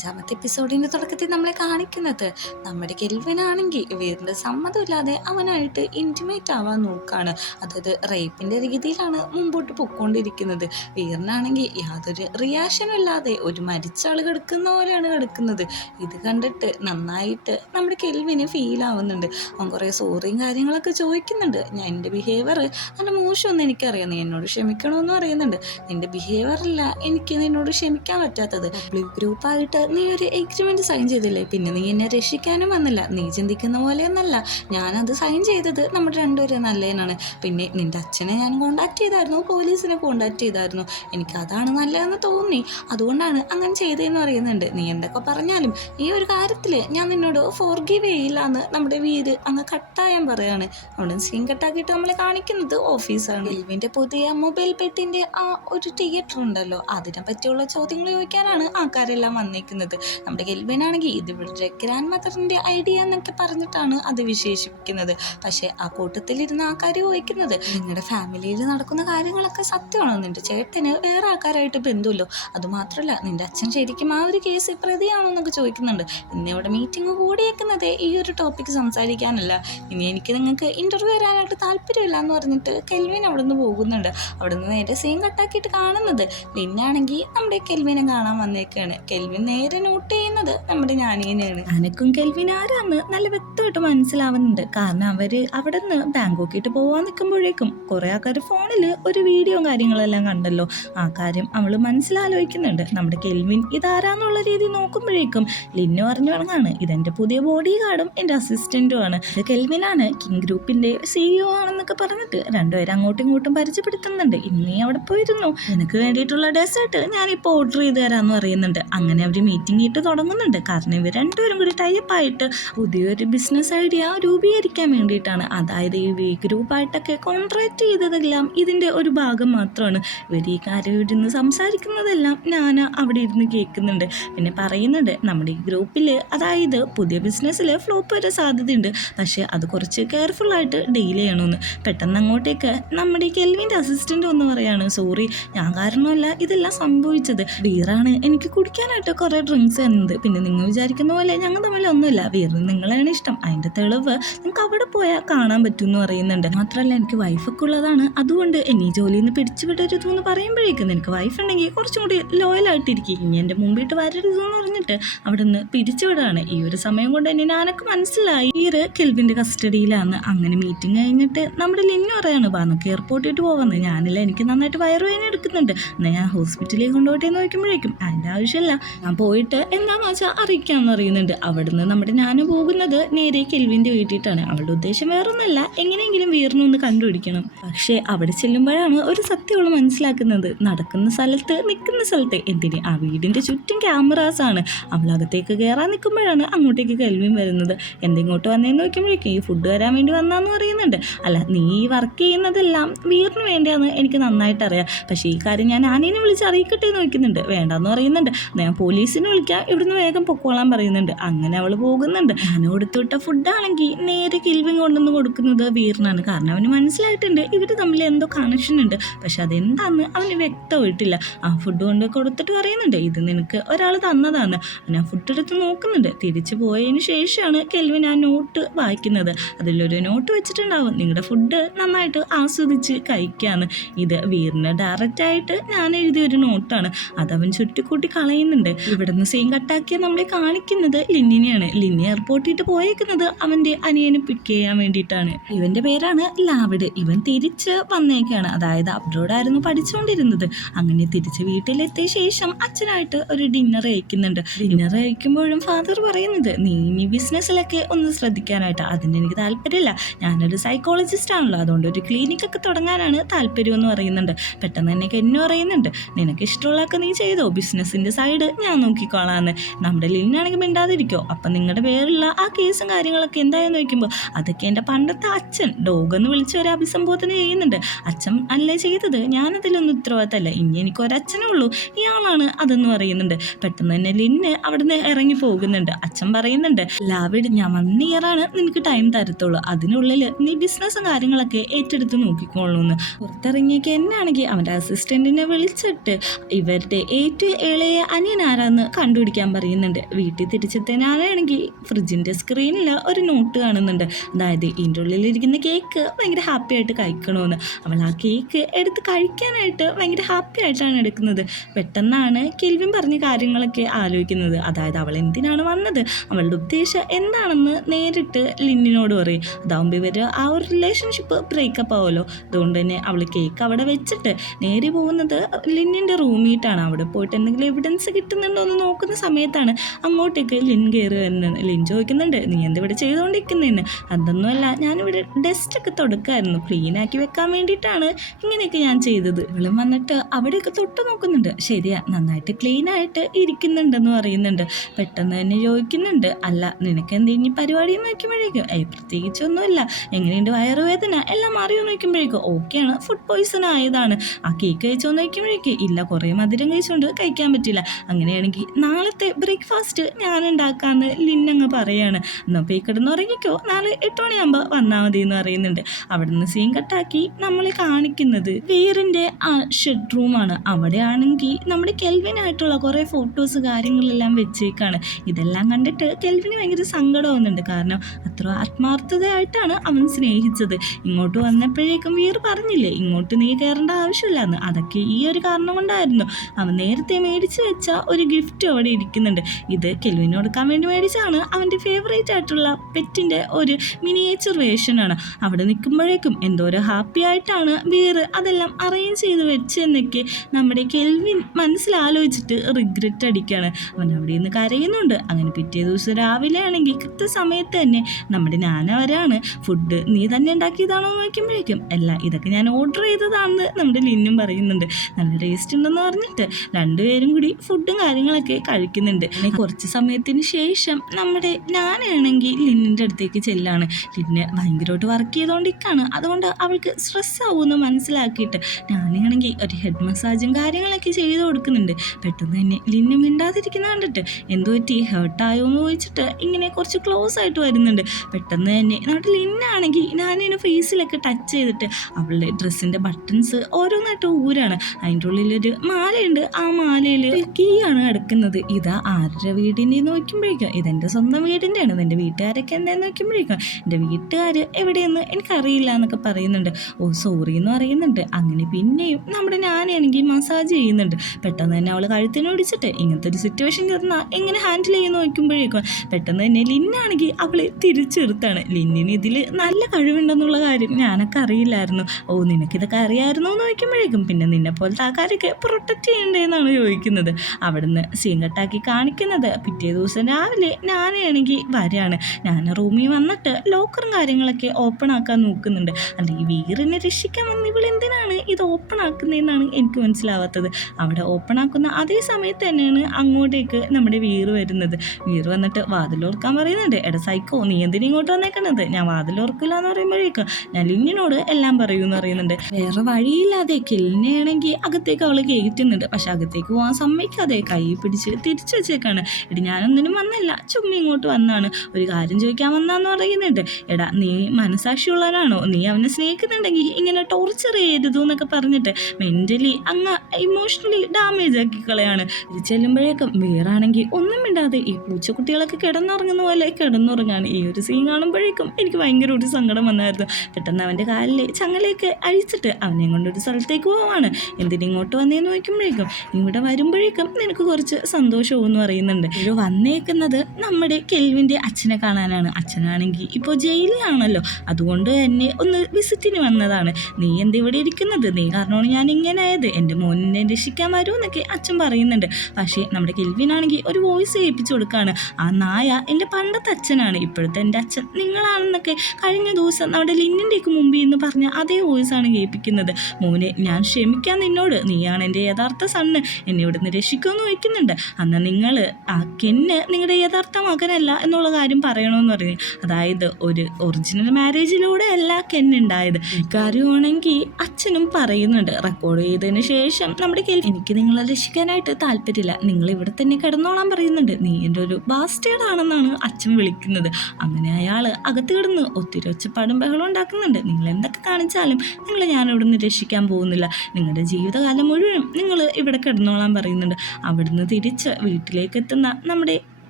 5ാമത്തെ എപ്പിസോഡിന്റെ തുടക്കത്തിൽ നമ്മളെ കാണിക്കുന്നത് നമ്മുടെ കെൽവിനാണെങ്കിൽ വീടിന്റെ സമ്മതമില്ലാതെ അവനായിട്ട് ഇന്റിമേറ്റ് ആവാൻ നോക്കാണ്. അതായത് റേപ്പിന്റെ രീതിയിലാണ് മുമ്പോട്ട് പൊക്കോണ്ടിരിക്കുന്നത്. വീറിനാണെങ്കിൽ യാതൊരു റിയാക്ഷനും ഇല്ലാതെ ഒരു മരിച്ച ആള് കിടക്കുന്ന പോലെയാണ് കിടക്കുന്നത്. ഇത് കണ്ടിട്ട് നന്നായിട്ട് നമ്മുടെ കെൽവിന് ഫീൽ ആവുന്നുണ്ട്. അവൻ കുറേ സോറിയും കാര്യങ്ങളൊക്കെ ചോദിക്കുന്നുണ്ട്. ഞാൻ എൻ്റെ ബിഹേവിയർ നല്ല മോശമൊന്നും എനിക്കറിയാം, നീ എന്നോട് ക്ഷമിക്കണമെന്ന് പറയുന്നുണ്ട്. നിന്റെ ബിഹേവിയറല്ല എനിക്ക് നിന്നോട് ക്ഷമിക്കാൻ പറ്റാത്തത്. ഗ്രൂപ്പായിട്ട് നീ ഒരു എഗ്രിമെന്റ് സൈൻ ചെയ്തില്ലേ, പിന്നെ നീ എന്നെ രക്ഷിക്കാനും വന്നില്ല. നീ ചിന്തിക്കുന്ന പോലെയൊന്നല്ല ഞാനത് സൈൻ ചെയ്തത് നമ്മുടെ രണ്ടുപേരും നല്ലതിനാണ്. പിന്നെ നിന്റെ അച്ഛനെ ഞാൻ കോണ്ടാക്ട് ചെയ്തായിരുന്നു, പോലീസിനെ കോണ്ടാക്ട് ചെയ്തായിരുന്നു. എനിക്ക് അതാണ് നല്ലതെന്ന് തോന്നി, അതുകൊണ്ടാണ് അങ്ങനെ ചെയ്തതെന്ന് പറയുന്നുണ്ട്. നീ എന്തൊക്കെ പറഞ്ഞാലും ഈ ഒരു കാര്യത്തിൽ ഞാൻ നിന്നോട് ഫോർഗീവ് ചെയ്യില്ല എന്ന് നമ്മുടെ വീട് അങ്ങ് കട്ടായം പറയാണ്. അവിടെ സീൻ കട്ടാക്കിയിട്ട് നമ്മളെ കാണിക്കുന്നത് ഓഫീസാണ്. എൽവിന്റെ പുതിയ മൊബൈൽ പെട്ടിന്റെ ആ ഒരു തിയേറ്റർ ഉണ്ടല്ലോ, അതിനെ പറ്റിയുള്ള ചോദ്യങ്ങൾ ചോദിക്കാനാണ് ആൾക്കാരെല്ലാം വന്നേക്കുന്നത്. നമ്മുടെ കെൽവിനാണെങ്കിൽ ഇത് ഇവരുടെ ഗ്രാൻഡ് മദറിന്റെ ഐഡിയ എന്നൊക്കെ പറഞ്ഞിട്ടാണ് അത് വിശേഷിപ്പിക്കുന്നത്. പക്ഷെ ആ കൂട്ടത്തിലിരുന്ന ആൾക്കാർ ചോദിക്കുന്നത്, നിങ്ങളുടെ ഫാമിലിയിൽ നടക്കുന്ന കാര്യങ്ങളൊക്കെ സത്യമാണോ? നിന്റെ ചേട്ടന് വേറെ ആൾക്കാരായിട്ട് ബന്ധുല്ലോ, അതുമാത്രമല്ല നിന്റെ അച്ഛൻ ശരിക്കും ആ ഒരു കേസ് പ്രതിയാണോ എന്നൊക്കെ ചോദിക്കുന്നുണ്ട്. ഇന്ന് ഇവിടെ മീറ്റിംഗ് കൂടിയേക്കുന്നത് ഈ ഒരു ടോപ്പിക്ക് സംസാരിക്കാനല്ല, ഇനി എനിക്ക് നിങ്ങൾക്ക് ഇന്റർവ്യൂ വരാനായിട്ട് താല്പര്യമില്ല എന്ന് പറഞ്ഞിട്ട് കെൽവിൻ അവിടെ നിന്ന് പോകുന്നുണ്ട്. അവിടെ നിന്ന് നേരെ സീൻ കട്ടാക്കിയിട്ട് കാണുന്നത് ലിന്നാണെങ്കിൽ നമ്മുടെ കെൽവിനെ കാണാൻ വന്നേക്കാണ്. കെൽവിൻ നേരെ നോട്ട് ചെയ്യുന്നത് നമ്മുടെ ഞാനീനെയാണ്. ഞാനക്കും കെൽവിൻ ആരാന്ന് നല്ല വ്യക്തമായിട്ട് മനസ്സിലാവുന്നുണ്ട്. കാരണം അവര് അവിടെ നിന്ന് ബാങ്കോക്കിട്ട് പോവാൻ നിൽക്കുമ്പോഴേക്കും കുറെ ആൾക്കാർ ഫോണിൽ ഒരു വീഡിയോ കാര്യങ്ങളെല്ലാം കണ്ടല്ലോ. ആ കാര്യം അവള് മനസ്സിലാലോചിക്കുന്നുണ്ട്. നമ്മുടെ കെൽവിൻ ഇതാരാന്നുള്ള രീതി നോക്കുമ്പോഴേക്കും ലിന്നു പറഞ്ഞു തുടങ്ങാണ്, ഇതെന്റെ പുതിയ ബോഡി ഗാർഡും എന്റെ അസിസ്റ്റന്റും ആണ്. ഇത് കെൽവിനാണ്, കിങ് ഗ്രൂപ്പിന്റെ CEO ആണെന്നൊക്കെ പറഞ്ഞിട്ട് രണ്ടുപേരും അങ്ങോട്ടും ഇങ്ങോട്ടും പരിചയപ്പെടുത്തുന്നുണ്ട്. ഇന്നീ അവിടെ പോയിരുന്നു, എനിക്ക് വേണ്ടിയിട്ടുള്ള ഡെസേർട്ട് ഞാനിപ്പോൾ ഓർഡർ ചെയ്ത് തരാമെന്ന് പറയുന്നുണ്ട്. അങ്ങനെ അവർ മീറ്റിംഗ് ഇട്ട് തുടങ്ങുന്നുണ്ട്. കാരണം ഇവർ രണ്ടുപേരും കൂടി ടൈപ്പായിട്ട് പുതിയൊരു ബിസിനസ് ഐഡിയ രൂപീകരിക്കാൻ വേണ്ടിയിട്ടാണ്. അതായത് ഈ ഗ്രൂപ്പായിട്ടൊക്കെ കോൺട്രാക്ട് ചെയ്തതെല്ലാം ഇതിൻ്റെ ഒരു ഭാഗം മാത്രമാണ്. ഇവർ ഈ കാര്യം ഇരുന്ന് സംസാരിക്കുന്നതെല്ലാം ഞാൻ അവിടെ ഇരുന്ന് കേൾക്കുന്നുണ്ട്. പിന്നെ പറയുന്നുണ്ട്, നമ്മുടെ ഈ ഗ്രൂപ്പിൽ അതായത് പുതിയ ബിസിനസ്സിൽ ഫ്ലോപ്പ് വരെ സാധ്യതയുണ്ട്, പക്ഷേ അത് കുറച്ച് കെയർഫുള്ളായിട്ട് ഡീൽ ചെയ്യണമെന്ന്. പെട്ടെന്ന് അങ്ങോട്ടേക്ക് നമ്മുടെ ഈ കെൽവിൻ്റെ അസിസ്റ്റൻ്റ് ഒന്ന് പറയാണ്, സോറി ഞാൻ കാരണമല്ല ഇതെല്ലാം സംഭവിച്ചത്, വീറാണ് എനിക്ക് കുടിക്കാനായിട്ട് കുറേ ഡ്രിങ്ക്സ് തന്നത്. പിന്നെ നിങ്ങൾ വിചാരിക്കുന്ന പോലെ ഞങ്ങൾ തമ്മിലൊന്നുമില്ല, വീറിന് നിങ്ങളാണ് ഇഷ്ടം, അതിൻ്റെ തെളിവ് നിങ്ങൾക്ക് അവിടെ പോയാൽ കാണാൻ പറ്റും എന്ന് പറയുന്നുണ്ട്. മാത്രമല്ല എനിക്ക് വൈഫൊക്കെ ഉള്ളതാണ്, അതുകൊണ്ട് എന്നെ ഈ ജോലിയിൽ നിന്ന് പിടിച്ചുവിടരുത് എന്ന് പറയുമ്പോഴേക്കും നിനക്ക് വൈഫ് ഉണ്ടെങ്കിൽ കുറച്ചും കൂടി ലോയലായിട്ടിരിക്കും, ഇനി എൻ്റെ മുമ്പിട്ട് വരരുതെന്ന് പറഞ്ഞിട്ട് അവിടെ നിന്ന് പിരിച്ചുവിടാണ്. ഈ ഒരു സമയം കൊണ്ട് തന്നെ ഞാനൊക്കെ മനസ്സിലായി വീറ് കെൽവിൻ്റെ കസ്റ്റഡിയിലാണ്. അങ്ങനെ മീറ്റിംഗ് കഴിഞ്ഞിട്ട് നമ്മുടെ ലിന്നു പറയാണ്, നമുക്ക് എയർപോർട്ടിട്ട് പോകുന്നത്. ഞാനില്ല, എനിക്ക് നന്നായിട്ട് വയറുവേദന എടുക്കുന്നുണ്ട്, എന്നാൽ ഞാൻ ഹോസ്പിറ്റലിൽ കൊണ്ടുപോട്ടെ എന്ന് ചോദിക്കുമ്പോഴേക്കും അതിൻ്റെ ആവശ്യമില്ല, ഞാൻ പോയിട്ട് എന്താണെന്ന് വെച്ചാൽ അറിയിക്കാമെന്ന് പറയുന്നുണ്ട്. അവിടുന്ന് നമ്മുടെ ഞാൻ പോകുന്നത് നേരെ കെൽവിൻ്റെ വീട്ടിട്ടാണ്. അവളുടെ ഉദ്ദേശം വേറൊന്നല്ല, എങ്ങനെയെങ്കിലും വീറിനൊന്ന് കണ്ടുപിടിക്കണം. പക്ഷേ അവിടെ ചെല്ലുമ്പോഴാണ് ഒരു സത്യം അവൾ മനസ്സിലാക്കുന്നത്, നടക്കുന്ന സ്ഥലത്ത് നിൽക്കുന്ന സ്ഥലത്ത് എന്തിന് ആ വീടിൻ്റെ ചുറ്റും ക്യാമറാസ് ആണ്. അവളകത്തേക്ക് കയറാൻ നിൽക്കുമ്പോഴാണ് അങ്ങോട്ടേക്ക് കെൽവിൻ വരുന്നത്. എന്തിങ്ങോട്ട് വന്നതെന്ന് നോക്കുമ്പോഴേക്കും ഈ ഫുഡ് വരാൻ വേണ്ടി വന്നാന്ന് പറയുന്നുണ്ട്. അല്ല, നീ വർക്ക് ചെയ്യുന്നതെല്ലാം വീറിന് വേണ്ടിയാന്ന് എനിക്ക് നന്നായിട്ട് അറിയാം, പക്ഷേ ഈ കാര്യം ഞാൻ ആനേനെ വിളിച്ച് അറിയിക്കട്ടെ എന്ന് ചോദിക്കുന്നുണ്ട്. വേണ്ടെന്ന് പറയുന്നുണ്ട്. ഞാൻ പോലീസിനെ വിളിക്കാം, ഇവിടുന്ന് വേഗം പൊക്കോളാൻ പറയുന്നുണ്ട്. അങ്ങനെ അവൾ പോകുന്നുണ്ട്. ഞാൻ കൊടുത്തുവിട്ട ഫുഡാണെങ്കിൽ നേരെ കെൽവിൻ കൊണ്ടുവന്ന് കൊടുക്കുന്നത് വീറിനാണ്. കാരണം അവന് മനസ്സിലായിട്ടുണ്ട് ഇവർ തമ്മിൽ എന്തോ കണക്ഷൻ ഉണ്ട്, പക്ഷെ അതെന്താന്ന് അവന് വ്യക്തമായിട്ടില്ല. ആ ഫുഡ് കൊണ്ട് കൊടുത്തിട്ട് പറയുന്നുണ്ട്, ഇത് നിനക്ക് ഒരാൾ തന്നതാണ്. ഞാൻ ഫുഡ് എടുത്ത് നോക്കുന്നുണ്ട്. തിരിച്ചു പോയതിന് ശേഷമാണ് കെൽവിൻ ആ നോട്ട് വായിക്കുന്നത്. അതിലൊരു നോട്ട് വെച്ചിട്ടുണ്ടാവും, നിങ്ങളുടെ ഫുഡ് നന്നായിട്ട് ആസ്വദിച്ച് കഴിക്കാന്ന്. ഇത് വീറിന് ഡയറക്റ്റായിട്ട് ഞാൻ എഴുതിയൊരു നോട്ടാണ്. അതവൻ ചുറ്റിക്കൂട്ടി കളയുന്നുണ്ട്. ഇവിടുന്ന് സീൻ കട്ടാക്കിയ നമ്മളെ കാണിക്കുന്നത് ലിന്നിനെയാണ്. ലിന്നി എയർപോർട്ടിട്ട് പോയേക്കുന്നത് അവൻ്റെ അനിയനെ പിക്ക് ചെയ്യാൻ വേണ്ടിയിട്ടാണ്. ഇവൻ്റെ പേരാണ് ലാവിഡ്. ഇവൻ തിരിച്ച് വന്നേക്കാണ്, അതായത് അബ്രോഡായിരുന്നു പഠിച്ചുകൊണ്ടിരുന്നത്. അങ്ങനെ തിരിച്ച് വീട്ടിലെത്തിയ ശേഷം അച്ഛനായിട്ട് ഒരു ഡിന്നർ കഴിക്കുന്നുണ്ട്. ഡിന്നർ കഴിക്കുമ്പോഴും ഫാദർ പറയുന്നത്, നീ ഇനി ബിസിനസ്സിലൊക്കെ ഒന്ന് ശ്രദ്ധിക്കാനായിട്ട്. അതിന് എനിക്ക് താല്പര്യമില്ല, ഞാനൊരു സൈക്കോളജിസ്റ്റ് ആണല്ലോ, അതുകൊണ്ട് ഒരു ക്ലിനിക്കൊക്കെ തുടങ്ങാനാണ് താല്പര്യം എന്ന് പറയുന്നുണ്ട്. പെട്ടെന്ന് തന്നെ എന്നെ പറയുന്നുണ്ട്, നിനക്ക് ഇഷ്ടമുള്ളതൊക്കെ നീ ചെയ്തോ, ബിസിനസ്സിൻ്റെ സൈഡ് ഞാൻ നോക്കിക്കോളാന്ന്. നമ്മുടെ ലിന്നാണെങ്കിൽ മിണ്ടാതിരിക്കോ. അപ്പം നിങ്ങളുടെ പേരുള്ള ആ കേസും കാര്യങ്ങളൊക്കെ എന്തായെന്ന് ചോദിക്കുമ്പോൾ, അതൊക്കെ എൻ്റെ പണ്ടത്തെ അച്ഛൻ ഡോഗ് എന്ന് വിളിച്ച് ഒരു അഭിസംബോധന ചെയ്യുന്നുണ്ട്. അച്ഛൻ അല്ലേ ചെയ്തത്, ഞാനതിലൊന്നും ഉത്തരവാദിത്തമല്ല, ഇനി എനിക്ക് ഒരച്ഛനേ ഉള്ളൂ, ഇയാളാണ് അതെന്ന് പറയുന്നുണ്ട്. പെട്ടെന്ന് തന്നെ ലിന്ന് അവിടുന്ന് ഇറങ്ങി പോകുന്നുണ്ട്. അച്ഛൻ പറയുന്നുണ്ട്, ലാവിഡ് ഞാൻ 1 ഇയറാണ് നിനക്ക് ടൈം തരത്തുള്ളൂ, അതിനുള്ളിൽ നീ ബിസിനസ്സും കാര്യങ്ങളൊക്കെ ഏറ്റെടുത്ത് നോക്കിക്കോളൂ എന്ന്. പുറത്തിറങ്ങിയൊക്കെ എന്നാണെങ്കിൽ അവൻ്റെ അസിസ്റ്റൻറ്റിനെ വിളിച്ചിട്ട് ഇവരുടെ ഏറ്റവും ഇളയ അനിയൻ ആരാന്ന് കണ്ടുപിടിക്കാൻ പറയുന്നുണ്ട്. വീട്ടിൽ തിരിച്ചെത്താനാണെങ്കിൽ ഫ്രിഡ്ജിൻ്റെ സ്ക്രീനിൽ ഒരു നോട്ട് കാണുന്നുണ്ട്. അതായത് ഇതിൻ്റെ ഉള്ളിലിരിക്കുന്ന കേക്ക് ഭയങ്കര ഹാപ്പി ആയിട്ട് കഴിക്കണമെന്ന്. അവൾ ആ കേക്ക് എടുത്ത് കഴിക്കാനായിട്ട് ഭയങ്കര ഹാപ്പി ആയിട്ടാണ് എടുക്കുന്നത്. പെട്ടെന്നാണ് കെൽവിൻ പറഞ്ഞ കാര്യങ്ങളൊക്കെ ആലോചിക്കുന്നത്. അതായത് അവൾ എന്തിനാണ് വന്നത്, അവളുടെ ഉദ്ദേശം എന്താണെന്ന് നേരിട്ട് ലിന്നിനോട് പറയും. അതാവുമ്പോൾ ഇവർ ആ ഒരു റിലേഷൻഷിപ്പ് ബ്രേക്കപ്പ് ആവുമല്ലോ. അതുകൊണ്ട് തന്നെ അവൾ കേക്ക് അവിടെ വെച്ചിട്ട് നേരെ പോകുന്നത് ലിന്നിൻ്റെ റൂമിട്ടാണ്. അവിടെ പോയിട്ട് എന്തെങ്കിലും എവിഡൻസ് കിട്ടുന്നുണ്ടോ എന്ന് നോക്കുന്ന സമയത്താണ് അങ്ങോട്ടേക്ക് ലിൻ കയറി വരുന്നത്. ലിൻ ചോദിക്കുന്നുണ്ട്, നീ എന്തിവിടെ ചെയ്തുകൊണ്ടിരിക്കുന്നതെന്ന്. അതൊന്നുമല്ല, ഞാനിവിടെ ഡസ്റ്റൊക്കെ തുടക്കായിരുന്നു, ക്ലീനാക്കി വെക്കാൻ വേണ്ടിയിട്ടാണ് ഇങ്ങനെയൊക്കെ ഞാൻ ചെയ്തത്. ഇവളും വന്നിട്ട് അവിടെയൊക്കെ തൊട്ട് നോക്കുന്നുണ്ട്. ശരിയാ, നന്നായിട്ട് ക്ലീനായിട്ട് ഇരിക്കുന്നുണ്ടെന്ന് പറയുന്നുണ്ട്. പെട്ടെന്ന് തന്നെ ചോദിക്കുന്നുണ്ട്, അല്ല നിനക്ക് എന്തെങ്കിലും പരിപാടി നോക്കുമ്പോഴേക്കും പ്രത്യേകിച്ചൊന്നുമില്ല, എങ്ങനെയുണ്ട് വയറുവേദന എല്ലാം മാറിയോ നോക്കുമ്പോഴേക്കും ഓക്കെയാണ്, ഫുഡ് പോയ്സൺ ആയതാണ്. ആ കേക്ക് കഴിച്ചോ നോക്കുമ്പോഴേക്കും ഇല്ല, കുറേ മധുരം കഴിച്ചുകൊണ്ട് കഴിക്കാൻ പറ്റില്ല, അങ്ങനെയാണെങ്കിൽ നാളത്തെ ബ്രേക്ക്ഫാസ്റ്റ് ഞാൻ ഉണ്ടാക്കാമെന്ന് ലിന്നങ്ങ് പറയാണ്. എന്നാൽ പോയി കിടന്നുറങ്ങിക്കോ, നാളെ 8 മണിയാകുമ്പോൾ വന്നാൽ മതി എന്ന് പറയുന്നുണ്ട്. അവിടെ നിന്ന് സീൻ കട്ടാക്കി നമ്മളെ കാണിക്കുന്നത് വീറിൻ്റെ ആ ഷെഡ് റൂമാണ്. അവിടെ ആണെങ്കിൽ നമ്മുടെ കെൽവിനായിട്ടുള്ള കുറേ ഫോട്ടോസ് കാര്യങ്ങളെല്ലാം വെച്ചേക്കാണ്. ഇതെല്ലാം കണ്ടിട്ട് കെൽവിന് ഭയങ്കര സങ്കടമാവുന്നുണ്ട്. കാരണം അത്ര ആത്മാർത്ഥതയായിട്ടാണ് അവൻ സ്നേഹിച്ചത്. ഇങ്ങോട്ട് വന്നപ്പോഴേക്കും വീർ പറഞ്ഞില്ലേ ഇങ്ങോട്ട് നീ കയറേണ്ട ആവശ്യമില്ലെന്ന്. അതൊക്കെ ഈ ഒരു കാരണം കൊണ്ടായിരുന്നു. അവൻ നേരത്തെ മേടിച്ച് വെച്ച ഒരു ഗിഫ്റ്റ് അവിടെ ഇരിക്കുന്നുണ്ട്. ഇത് കെൽവിന് കൊടുക്കാൻ വേണ്ടി മേടിച്ചാണ്. അവൻ്റെ ഫേവറേറ്റ് ആയിട്ടുള്ള പെറ്റിൻ്റെ ഒരു മിനിയേച്ചർ വേഷനാണ്. അവിടെ നിൽക്കുമ്പോഴേക്കും എന്തോരം ഹാപ്പി ആയിട്ടാണ് വീർ അതെല്ലാം അറേഞ്ച് ചെയ്ത് വെച്ചെന്നൊക്കെ നമ്മുടെ കെൽവിൻ മനസ്സിലാലോചിച്ചിട്ട് റിഗ്രറ്റ് അടിക്കുകയാണ്. അവൻ അവിടെ നിന്ന് കരയുന്നുണ്ട്. അങ്ങനെ പിറ്റേ ദിവസം രാവിലെ ആണെങ്കിൽ കൃത്യസമയത്ത് തന്നെ നമ്മുടെ നാന വരാണ്. ഫുഡ് നീ തന്നെ ഉണ്ടാക്കിയതാണോ എന്ന് നോക്കുമ്പോഴേക്കും അല്ല, ഇതൊക്കെ ഞാൻ ഓർഡർ ചെയ്തതാണെന്ന് നമ്മുടെ ലിന്നും പറയുന്നുണ്ട്. നല്ല ടേസ്റ്റ് ഉണ്ടെന്ന് പറഞ്ഞിട്ട് രണ്ടുപേരും കൂടി ഫുഡും കാര്യങ്ങളൊക്കെ കഴിക്കുന്നുണ്ട്. കുറച്ച് സമയത്തിന് ശേഷം നമ്മുടെ നാനയാണെങ്കിൽ ലിന്നിൻ്റെ അടുത്തേക്ക് ചെല്ലാണ്. ലിന്ന് ഭയങ്കരമായിട്ട് വർക്ക് ചെയ്തുകൊണ്ടിരിക്കുകയാണ്. അതുകൊണ്ട് അവൾക്ക് സ്ട്രെസ് ആവുമെന്ന് മനസ്സിലാക്കിയിട്ട് നാനയാണെങ്കിൽ ഒരു ഹെഡ് മസാജും കാര്യങ്ങളൊക്കെ ചെയ്ത് കൊടുക്കുന്നുണ്ട്. പെട്ടെന്ന് തന്നെ ലിന്ന് മിണ്ടാതിരിക്കുന്ന കണ്ടിട്ട് എന്തോ പറ്റി, ഹേർട്ടായോ എന്ന് ചോദിച്ചിട്ട് ഇങ്ങനെ കുറച്ച് ക്ലോസ് ആയിട്ട് വരുന്നുണ്ട്. പെട്ടെന്ന് തന്നെ നമ്മുടെ ലിന്നാണെങ്കിൽ നാനിനെ ഫേസിലൊക്കെ ടച്ച് ചെയ്തിട്ട് അവളുടെ ഡ്രസ്സിൻ്റെ ബട്ടൺസ് ഓരോന്നായിട്ട് ഊരാണ്. അതിൻ്റെ ഉള്ളിലൊരു മാലയുണ്ട്. ആ മാലയിൽ കീ ആണ് കിടക്കുന്നത്. ഇതാ ആരുടെ വീടിൻ്റെ നോക്കുമ്പോഴേക്കും ഇതെൻ്റെ സ്വന്തം വീടിൻ്റെയാണ്. എൻ്റെ വീട്ടുകാരൊക്കെ എന്താണെന്ന് നോക്കുമ്പോഴേക്കും എൻ്റെ വീട്ടുകാർ എവിടെയെന്ന് എനിക്കറിയില്ല എന്നൊക്കെ പറയുന്നുണ്ട്. ഓ സോറി എന്ന് പറയുന്നുണ്ട്. അങ്ങനെ പിന്നെയും നമ്മുടെ നാനയാണെങ്കിൽ മസാജ് ചെയ്യുന്നുണ്ട്. പെട്ടെന്ന് തന്നെ അവൾ കഴുത്തിന് പിടിച്ചിട്ട് ഇങ്ങനത്തെ ഒരു സിറ്റുവേഷൻ ചെന്നാൽ എങ്ങനെ ഹാൻഡിൽ ചെയ്യുന്ന നോക്കുമ്പോഴേക്കും പെട്ടെന്ന് തന്നെ ലിന്നാണെങ്കിൽ അവളെ തിരിച്ചെടുത്താണ്. ലിന്നിന് ഇതിൽ നല്ല കഴിവുണ്ടെന്നുള്ള കാര്യം ഞാനൊക്കെ അറിയില്ലായിരുന്നു. ഓ നിനക്കിതൊക്കെ അറിയാമായിരുന്നോ എന്ന് ചോദിക്കുമ്പോഴേക്കും പിന്നെ നിന്നെ പോലത്തെ ആൾക്കാരൊക്കെ പ്രൊട്ടക്റ്റ് ചെയ്യണ്ടേന്നാണ് ചോദിക്കുന്നത്. അവിടുന്ന് സീൻ കട്ടാക്കി കാണിക്കുന്നത് പിറ്റേ ദിവസം രാവിലെ നാനയാണെങ്കിൽ വരികയാണ്. ഞാൻ റൂമിൽ വന്നിട്ട് ലോക്കറും കാര്യങ്ങളൊക്കെ ഓപ്പൺ ആക്കാൻ നോക്കുന്നുണ്ട്. അല്ലെങ്കിൽ വീറിനെ രക്ഷിക്കാൻ വന്ന് ഇവളെന്തിനാണ് ഇത് ഓപ്പൺ ആക്കുന്നതെന്നാണ് എനിക്ക് മനസ്സിലാവാത്തത്. അവിടെ ഓപ്പൺ ആക്കുന്ന അതേ സമയത്ത് തന്നെയാണ് അങ്ങോട്ടേക്ക് നമ്മുടെ വീറ് വരുന്നത്. വീറ് വന്നിട്ട് വാതിലോർക്കാൻ പറയുന്നുണ്ട്. എടാ സൈക്കോ, നീ എന്തിനും ഇങ്ങോട്ട് വന്നേക്കണത്, ഞാൻ വാതിലോർക്കില്ല എന്ന് പറയുമ്പോഴേക്കും ഞാൻ ലിന്നിനോട് എല്ലാം പറയുമെന്ന് പറയുന്നുണ്ട്. വേറെ വഴിയില്ലാതെ കില്ലിനെയാണെങ്കിൽ അകത്തേക്ക് അവൾ കയറ്റുന്നുണ്ട്. പക്ഷെ അകത്തേക്ക് പോകാൻ സമ്മതിക്കാതെ കൈ പിടിച്ച് തിരിച്ചു വെച്ചേക്കാണ്. എടി ഞാനൊന്നിനും വന്നല്ല, ചുമ്മാ ഇങ്ങോട്ട് വന്നാണ്, ഒരു കാര്യം ചോദിക്കാൻ വന്നാന്ന് പറയുന്നുണ്ട്. എടാ നീ മനസാക്ഷിയുള്ളവനാണോ, നീ അവനെ സ്നേഹിക്കുന്നുണ്ടെങ്കിൽ ഇങ്ങനെ ടോർച്ചർ ചെയ്യരുത് എന്നൊക്കെ പറഞ്ഞിട്ട് മെൻ്റലി അങ്ങ് ഇമോഷണലി ഡാമേജ് ആക്കി കളയാണ്. ഇത് ചെല്ലുമ്പോഴേക്കും വേറാണെങ്കിൽ ഒന്നും മിണ്ടാതെ ഈ പൂച്ചക്കുട്ടികളൊക്കെ കിടന്നുറങ്ങുന്ന പോലെ കിടന്നുറങ്ങാണ്. ഈ ഒരു സീൻ കാണുമ്പോഴേക്കും എനിക്ക് ഭയങ്കര ഒരു സങ്കടം വന്നായിരുന്നു. പെട്ടെന്ന് അവൻ്റെ കാലിലെ ചങ്ങലയൊക്കെ അഴിച്ചിട്ട് അവനെ കൊണ്ടൊരു സ്ഥലത്തേക്ക് പോവാണ്. എന്തിനിങ്ങോട്ട് വന്നേന്ന് നോക്കുമ്പോഴേക്കും ഇവിടെ വരുമ്പോഴേക്കും നിനക്ക് കുറച്ച് സന്തോഷവും എന്ന് പറയുന്നുണ്ട്. ഇത് വന്നേക്കുന്നത് നമ്മുടെ കെൽവിൻ്റെ അച്ഛനെ കാണാനാണ്. അച്ഛനാണെങ്കിൽ ഇപ്പോൾ ജയിലിലാണല്ലോ, അതുകൊണ്ട് തന്നെ ഒന്ന് വിസിറ്റിന് വന്നതാണ്. നീ എന്തിവിടെ ഇരിക്കുന്നത്, നീ കാരണമാണ് ഞാൻ ഇങ്ങനെ ആയത്, എൻ്റെ മോനെ രക്ഷിക്കാൻ വരൂ എന്നൊക്കെ അച്ഛൻ പറയുന്നുണ്ട്. പക്ഷേ നമ്മുടെ കെൽവിനാണെങ്കിൽ ഒരു വോയിസ് കേൾപ്പിച്ചു കൊടുക്കുകയാണ്. ആ നായ എൻ്റെ പണ്ടത്തെ അച്ഛനാണ്, ഇപ്പോഴത്തെ എൻ്റെ അച്ഛൻ നിങ്ങളാണെന്നൊക്കെ കഴിഞ്ഞ ദിവസം നമ്മുടെ ലിന്നിൻ്റെയൊക്കെ മുമ്പിൽ എന്ന് പറഞ്ഞ അതേ വോയിസാണ് കേൾപ്പിക്കുന്നത്. മോനെ ഞാൻ ക്ഷമിക്കാൻ നിന്നോട്, നീയാണ് എൻ്റെ യഥാർത്ഥ സണ്ണ്, എന്നെ ഇവിടുന്ന് രക്ഷിക്കുമെന്ന് വയ്ക്കുന്നുണ്ട്. അന്ന് നിങ്ങൾ ആ കെന്ന് നിങ്ങളുടെ യഥാർത്ഥ മകനല്ല എന്നുള്ള കാര്യം പറയണമെന്ന് പറഞ്ഞു. അതായത് ഒരു ഒറിജിനൽ മാരേജിലൂടെ അല്ല കെന്നുണ്ടായത്. ഇക്കാര്യമാണെങ്കിൽ അച്ഛനും പറയുന്നുണ്ട്. റെക്കോർഡ് ചെയ്തതിന് ശേഷം നമ്മുടെ എനിക്ക് നിങ്ങളെ രക്ഷിക്കാനായിട്ട് താല്പര്യമില്ല, നിങ്ങൾ ഇവിടെ തന്നെ കിടന്നോളാൻ പറയുന്നുണ്ട്. നീ എൻ്റെ ഒരു ബാസ്റ്റേഡ് ആണെന്നാണ് അച്ഛൻ വിളിക്കുന്നത്. അങ്ങനെ അയാൾ അകത്ത് കിടന്ന് ഒത്തിരി ഒച്ചപ്പാടും ബഹളം ഉണ്ടാക്കുന്നുണ്ട്. നിങ്ങൾ എന്തൊക്കെ കാണിച്ചാലും നിങ്ങളെ ഞാൻ ഇവിടുന്ന് രക്ഷിക്കാൻ പോകുന്നില്ല, നിങ്ങളുടെ ജീവിതകാലം മുഴുവൻ നിങ്ങൾ ഇവിടെ കിടന്നോളാൻ പറയുന്നുണ്ട്. അവിടുന്ന് തിരിച്ച് വീട്ടിലേക്ക് എത്തുന്ന നമ്മുടെ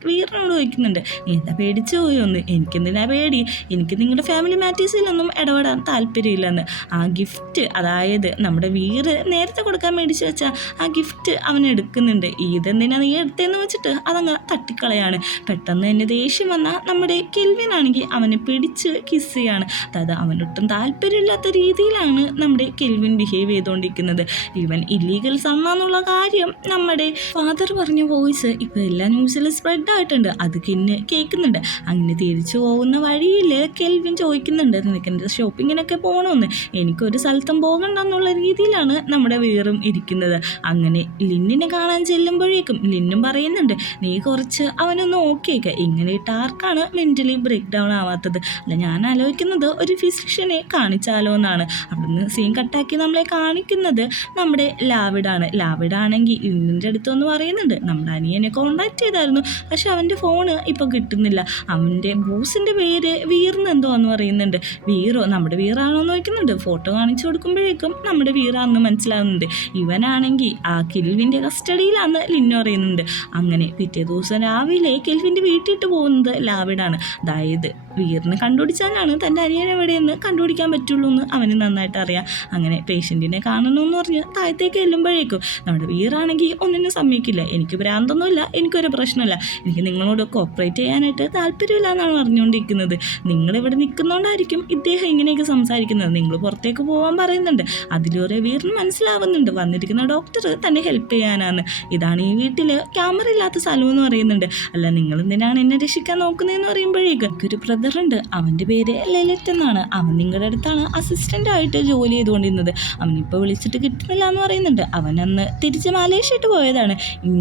വീറിനോട് ചോദിക്കുന്നുണ്ട്, നീ എന്താ പേടിച്ചു പോയൊന്ന്, എനിക്കെന്തിനാ പേടി, എനിക്ക് നിങ്ങളുടെ ഫാമിലി മാറ്റേഴ്സിലൊന്നും ഇടപെടാൻ താല്പര്യമില്ലെന്ന്. ആ ഗിഫ്റ്റ്, അതായത് നമ്മുടെ വീറ് നേരത്തെ കൊടുക്കാൻ മേടിച്ച് വെച്ചാൽ ആ ഗിഫ്റ്റ് അവൻ എടുക്കുന്നുണ്ട്. ഇതെന്തിനാ നീ എടുത്തതെന്ന് വെച്ചിട്ട് അതങ്ങ് തട്ടിക്കളയാണ്. പെട്ടെന്ന് തന്നെ ദേഷ്യം വന്ന നമ്മുടെ കെൽവിനാണെങ്കിൽ അവനെ പിടിച്ച് കിസ് ചെയ്യാണ്. അതായത് അവനൊട്ടും താല്പര്യമില്ലാത്ത രീതിയിലാണ് നമ്മുടെ കെൽവിൻ ബിഹേവ് ചെയ്തുകൊണ്ടിരിക്കുന്നത്. ഇവൻ ഇല്ലീഗൽസ് ആണെന്നുള്ള കാര്യം നമ്മുടെ ഫാദർ പറഞ്ഞ വോയിസ് ഇപ്പോൾ എല്ലാ ന്യൂസിലും സ്പ്രെഡ് ആയിട്ടുണ്ട്. അത് കേൾക്കുന്നുണ്ട്. അങ്ങനെ തിരിച്ചു പോകുന്ന വഴിയിൽ കെൽവിൻ ചോദിക്കുന്നുണ്ട്, നിനക്ക് ഷോപ്പിങ്ങിനൊക്കെ പോകണമെന്ന്, എനിക്കൊരു സ്ഥലത്തും പോകണ്ടെന്നുള്ള രീതിയിലാണ് നമ്മുടെ വീറും ഇരിക്കുന്നത്. അങ്ങനെ ലിന്നിനെ കാണാൻ ചെല്ലുമ്പോഴേക്കും ലിന്നും പറയുന്നുണ്ട്, നീ കുറച്ച് അവനൊന്ന് നോക്കിയേക്കുക, ഇങ്ങനെ ഇട്ട് ആർക്കാണ് മെൻ്റലി ബ്രേക്ക് ഡൗൺ ആവാത്തത്, അല്ല ഞാൻ ആലോചിക്കുന്നത് ഒരു ഫിസിഷ്യനെ കാണിച്ചാലോ എന്നാണ്. അവിടുന്ന് സീൻ കട്ടാക്കി നമ്മളെ കാണിക്കുന്നത് നമ്മുടെ ലാവിഡാണ്. ലാവിഡാണെങ്കിൽ ലിന്നിൻ്റെ അടുത്തൊന്ന് പറയുന്നുണ്ട്, നമ്മുടെ അനിയനെ കോണ്ടാക്ട് ചെയ്തായിരുന്നു, പക്ഷെ അവൻ്റെ ഫോണ് ഇപ്പോൾ കിട്ടുന്നില്ല. അവൻ്റെ ബോസിൻ്റെ പേര് വീറിനെന്തോന്ന് പറയുന്നുണ്ട്. വീറോ നമ്മുടെ വീറാണോ എന്ന് ചോദിക്കുന്നുണ്ട്. ഫോട്ടോ കാണിച്ചു കൊടുക്കുമ്പോഴേക്കും നമ്മുടെ വീറാന്ന് മനസ്സിലാവുന്നുണ്ട്. ഇവനാണെങ്കിൽ ആ കെൽവിൻ്റെ കസ്റ്റഡിയിലാന്ന് ലിന്നു അറിയുന്നുണ്ട്. അങ്ങനെ പിറ്റേ ദിവസം രാവിലെ കെൽവിൻ്റെ വീട്ടിട്ട് പോകുന്നത് ലാവിഡാണ്. അതായത് വീറിനെ കണ്ടുപിടിച്ചാലാണ് തൻ്റെ അനിയൻ എവിടെയെന്ന് കണ്ടുപിടിക്കാൻ പറ്റുള്ളൂ എന്ന് അവന് നന്നായിട്ട് അറിയാം. അങ്ങനെ പേഷ്യൻറ്റിനെ കാണണമെന്ന് പറഞ്ഞ് താഴത്തേക്ക് ചെല്ലുമ്പോഴേക്കും നമ്മുടെ വീറാണെങ്കിൽ ഒന്നിനും സമ്മതിക്കില്ല. എനിക്ക് ഭ്രാന്തൊന്നുമില്ല, എനിക്കൊരു പ്രശ്നമില്ല, എനിക്ക് നിങ്ങളോടൊക്കെ ഓപ്പറേറ്റ് ചെയ്യാനായിട്ട് താല്പര്യമില്ല എന്നാണ് പറഞ്ഞുകൊണ്ടിരിക്കുന്നത്. നിങ്ങളിവിടെ നിൽക്കുന്നതുകൊണ്ടായിരിക്കും ഇദ്ദേഹം ഇങ്ങനെയൊക്കെ സംസാരിക്കുന്നത്. നിങ്ങൾ പുറത്തേക്ക് പോകാൻ പറയുന്നുണ്ട്. അതിലൂടെ വീറിന് മനസ്സിലാവുന്നുണ്ട് വന്നിരിക്കുന്ന ഡോക്ടർ തന്നെ ഹെൽപ്പ് ചെയ്യാനാണ്. ഇതാണ് ഈ വീട്ടിൽ ക്യാമറ ഇല്ലാത്ത സ്ഥലമെന്ന് പറയുന്നുണ്ട്. അല്ല നിങ്ങൾ എന്തിനാണ് എന്നെ രക്ഷിക്കാൻ നോക്കുന്നതെന്ന് പറയുമ്പോഴേക്കും എനിക്കൊരു ബ്രദറുണ്ട്, അവൻ്റെ പേര് ലലിത് എന്നാണ്, അവൻ നിങ്ങളുടെ അടുത്താണ് അസിസ്റ്റൻ്റായിട്ട് ജോലി ചെയ്തുകൊണ്ടിരുന്നത്, അവനിപ്പോൾ വിളിച്ചിട്ട് കിട്ടുന്നില്ല എന്ന് പറയുന്നുണ്ട്. അവനന്ന് തിരിച്ച് മലേഷ്യയിട്ട് പോയതാണ്,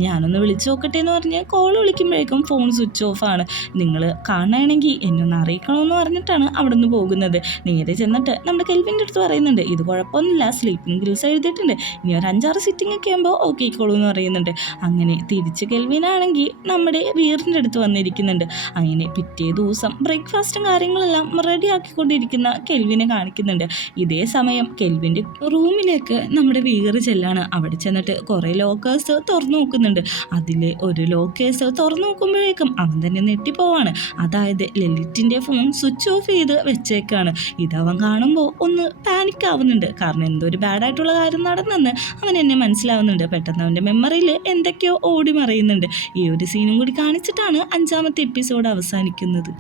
ഞാനൊന്ന് വിളിച്ചു നോക്കട്ടെ എന്ന് പറഞ്ഞ് കോൾ വിളിക്കുമ്പോഴേക്കും ഫോൺ സ്വിച്ച് ഓഫാണ്. നിങ്ങൾ കാണണമെങ്കിൽ എന്നെ ഒന്ന് അറിയിക്കണമെന്ന് പറഞ്ഞിട്ടാണ് അവിടെ നിന്ന് പോകുന്നത്. നേരെ ചെന്നിട്ട് നമ്മുടെ കെൽവിൻ്റെ അടുത്ത് പറയുന്നുണ്ട്, ഇത് കുഴപ്പമൊന്നുമില്ല, സ്ലീപ്പിംഗ് പിൽസ് എഴുതിയിട്ടുണ്ട്, ഇനി ഒരു 5-6 സിറ്റിംഗ് ഒക്കെ ആകുമ്പോൾ ഓക്കെ ആയിക്കോളൂ എന്ന് പറയുന്നുണ്ട്. അങ്ങനെ തിരിച്ച് കെൽവിനാണെങ്കിൽ നമ്മുടെ വീറിൻ്റെ അടുത്ത് വന്നിരിക്കുന്നുണ്ട്. അങ്ങനെ പിറ്റേ ദിവസം ബ്രേക്ക്ഫാസ്റ്റും കാര്യങ്ങളെല്ലാം റെഡി ആക്കിക്കൊണ്ടിരിക്കുന്ന കെൽവിനെ കാണിക്കുന്നുണ്ട്. ഇതേ സമയം കെൽവിൻ്റെ റൂമിലേക്ക് നമ്മുടെ വീറ് ചെല്ലാണ്. അവിടെ ചെന്നിട്ട് കുറേ ലോക്കേഴ്സ് തുറന്നു നോക്കുന്നുണ്ട്. അതിൽ ഒരു ലോക്കേഴ്സ് തുറന്നു നോക്കുമ്പോഴേക്കും അവൻ തന്നെ ഞെട്ടിപ്പോവാണ്. അതായത് ലലിറ്റിൻ്റെ ഫോൺ സ്വിച്ച് ഓഫ് ചെയ്ത് വെച്ചേക്കാണ്. ഇതവൻ കാണുമ്പോൾ ഒന്ന് പാനിക് ആവുന്നുണ്ട്. കാരണം എന്തോ ഒരു ബാഡായിട്ടുള്ള കാര്യം നടന്നെന്ന് അവൻ എന്നെ മനസ്സിലാവുന്നുണ്ട്. പെട്ടെന്ന് അവൻ്റെ മെമ്മറിയിൽ എന്തൊക്കെയോ ഓടി മറയുന്നുണ്ട്. ഈ ഒരു സീനും കൂടി കാണിച്ചിട്ടാണ് 5ാമത്തെ എപ്പിസോഡ് അവസാനിക്കുന്നത്.